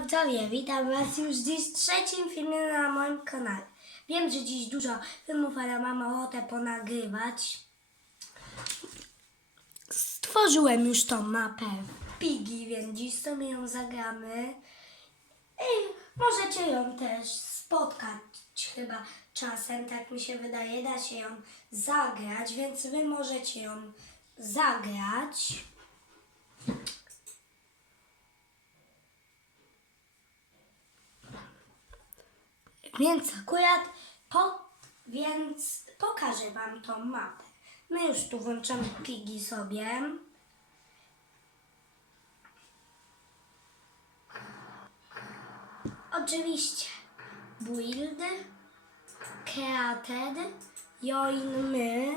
Widzowie, witam Was już dziś w trzecim filmie na moim kanale. Wiem, że dziś dużo filmów, ale mam ochotę ponagrywać. Stworzyłem już tą mapę Pigi, więc dziś sobie ją zagramy. I możecie ją też spotkać chyba czasem, tak mi się wydaje, da się ją zagrać, więc Wy możecie ją zagrać. Więc akurat po, więc pokażę Wam tą mapę. My już tu włączamy pigi sobie. Oczywiście build, created, join my.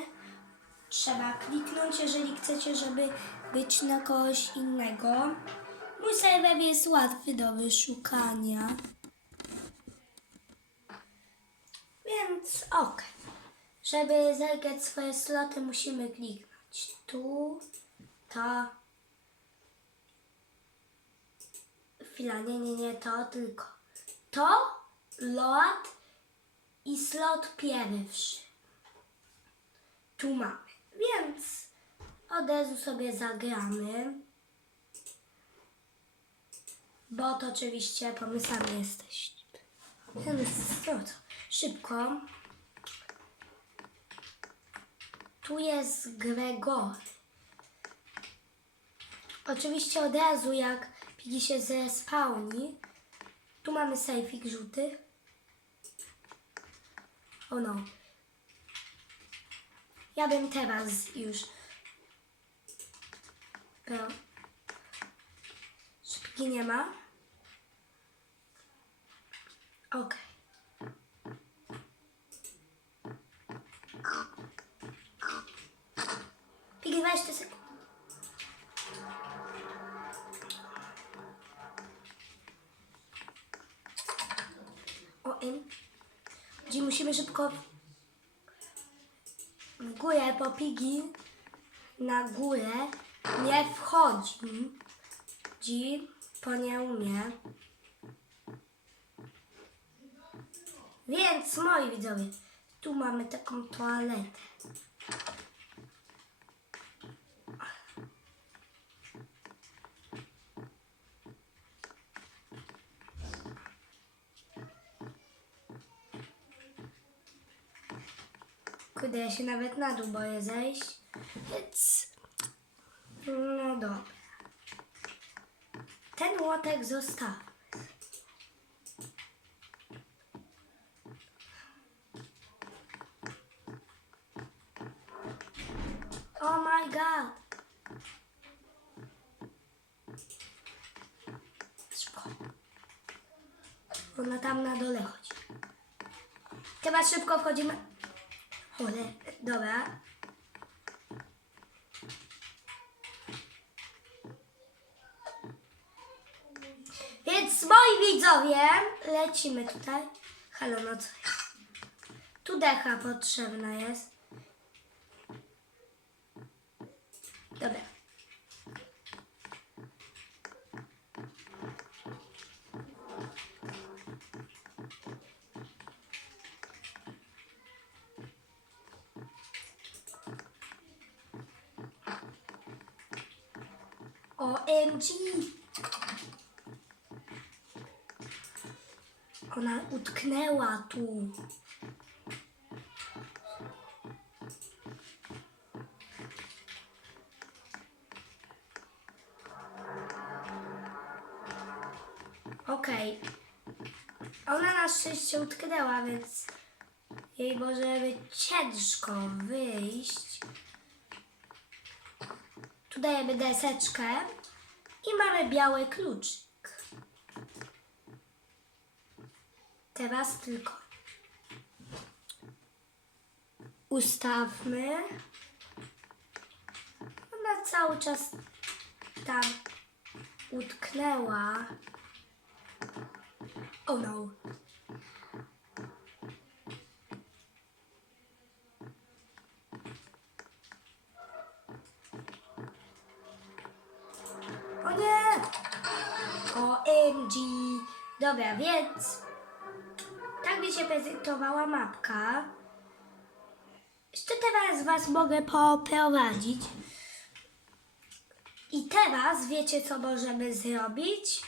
Trzeba kliknąć, jeżeli chcecie, żeby być na kogoś innego. Mój serwer jest łatwy do wyszukania. Więc ok. Żeby zagrać swoje sloty musimy kliknąć tu, to. Chwila, nie, nie, nie, to tylko. To, lot i slot pierwszy. Tu mamy. Więc od razu sobie zagramy. Bo to oczywiście pomysłami jesteście. Więc no to szybko. Tu jest Gregory. Oczywiście od razu jak pigi się zespawni, tu mamy sejfik żółty. O no. Ja bym teraz już. No. Szybki nie ma. Okej. Pigi Musimy szybko w górę po pigi na górę nie wchodzi. Dzi po nie umie. Więc moi widzowie, tu mamy taką toaletę. Kurde, ja się nawet na dół boję zejść. Więc... No dobra. Ten łotek został. Oh my god. Szybko. Ona tam na dole chodzi. Chyba szybko wchodzimy. Ole, dobra. Więc moi widzowie, lecimy tutaj. Halo, no co? Tu decha potrzebna jest. Dobra. OMG! Ona utknęła tu. Okej. Ona na szczęście utknęła, więc jej może być ciężko wyjść. Tu dajemy deseczkę i mamy biały kluczyk. Teraz tylko ustawmy. Ona cały czas tam utknęła. Oh no. OMG! Dobra, więc tak mi się prezentowała mapka. Jeszcze teraz Was mogę poprowadzić. I teraz wiecie, co możemy zrobić?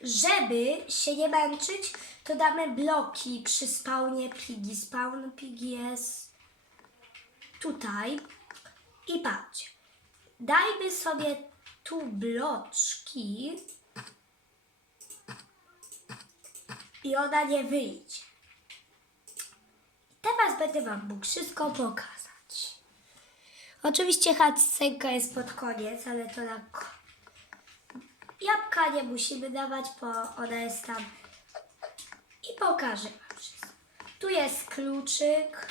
Żeby się nie męczyć, to damy bloki przy spawnie pigi. Spawn pigi jest tutaj. I patrz, dajmy sobie tu bloczki i ona nie wyjdzie. Teraz będę Wam mógł wszystko pokazać. Oczywiście cutscenka jest pod koniec, ale to tak... Jabłka nie musimy dawać, bo ona jest tam. I pokażę Wam wszystko. Tu jest kluczyk.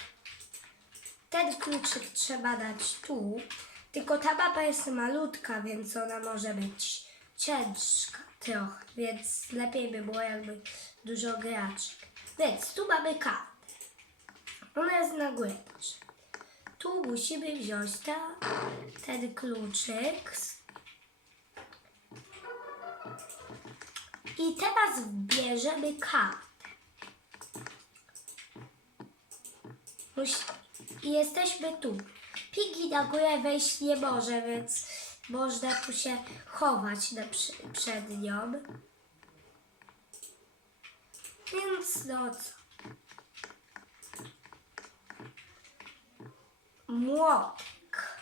Ten kluczyk trzeba dać tu. Tylko ta mapa jest malutka, więc ona może być ciężka trochę, więc lepiej by było jakby dużo graczek. Więc tu mamy kartę. Ona jest na górze. Tu musimy wziąć ta, ten kluczyk. I teraz bierzemy kartę. Musi... I jesteśmy tu. Pigi na górę wejść nie może, więc można tu się chować na przed nią. Więc no co? Młotek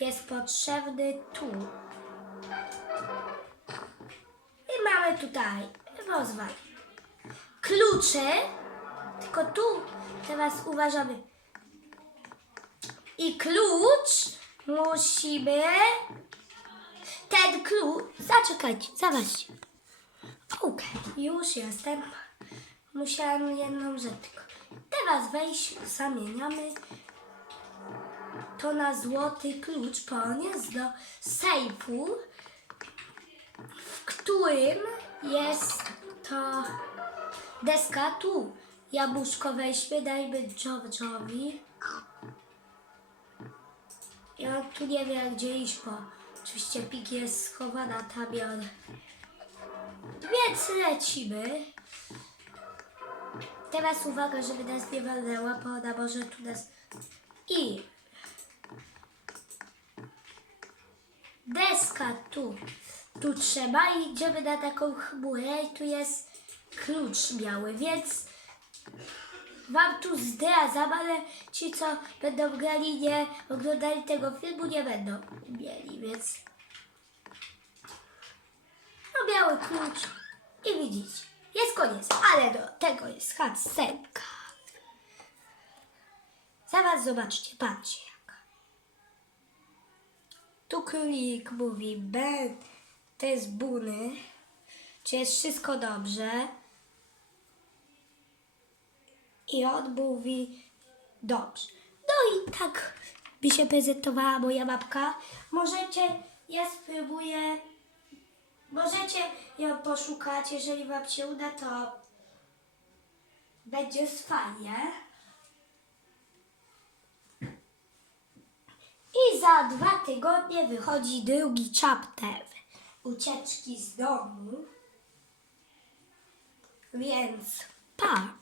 jest potrzebny tu. I mamy tutaj rozwal. Klucze, tylko tu teraz uważamy. I klucz musimy. Ten klucz. Zaczekajcie, zobaczcie. Okej, już jestem. Musiałem jedną rzecz tylko. Teraz wejść, zamieniamy to na złoty klucz, bo on jest do sejfu, w którym jest to deska tu. Jabłuszko weźmy, dajmy George'owi. On tu nie wie gdzie iść, bo oczywiście pik jest schowana tam on... Więc lecimy. Teraz uwaga, żeby nas nie walnęła, bo ona może tu nas... I... Deska tu. Tu trzeba i idziemy na taką chmurę i tu jest klucz biały, więc wam tu zdradzam, ale ci, co będą grali, nie oglądali tego filmu, nie będą mieli, więc no biały klucz i widzicie, jest koniec, ale do tego jest cutscenka. Zaraz zobaczcie, patrzcie jak. Tu królik mówi, Ben, to jest buny, czy jest wszystko dobrze? I on mówi, dobrze. No i tak mi się prezentowała moja mapka. Możecie, ja spróbuję, możecie ją poszukać, jeżeli wam się uda, to będzie fajnie. I za dwa tygodnie wychodzi drugi chapter ucieczki z domu. Więc pa!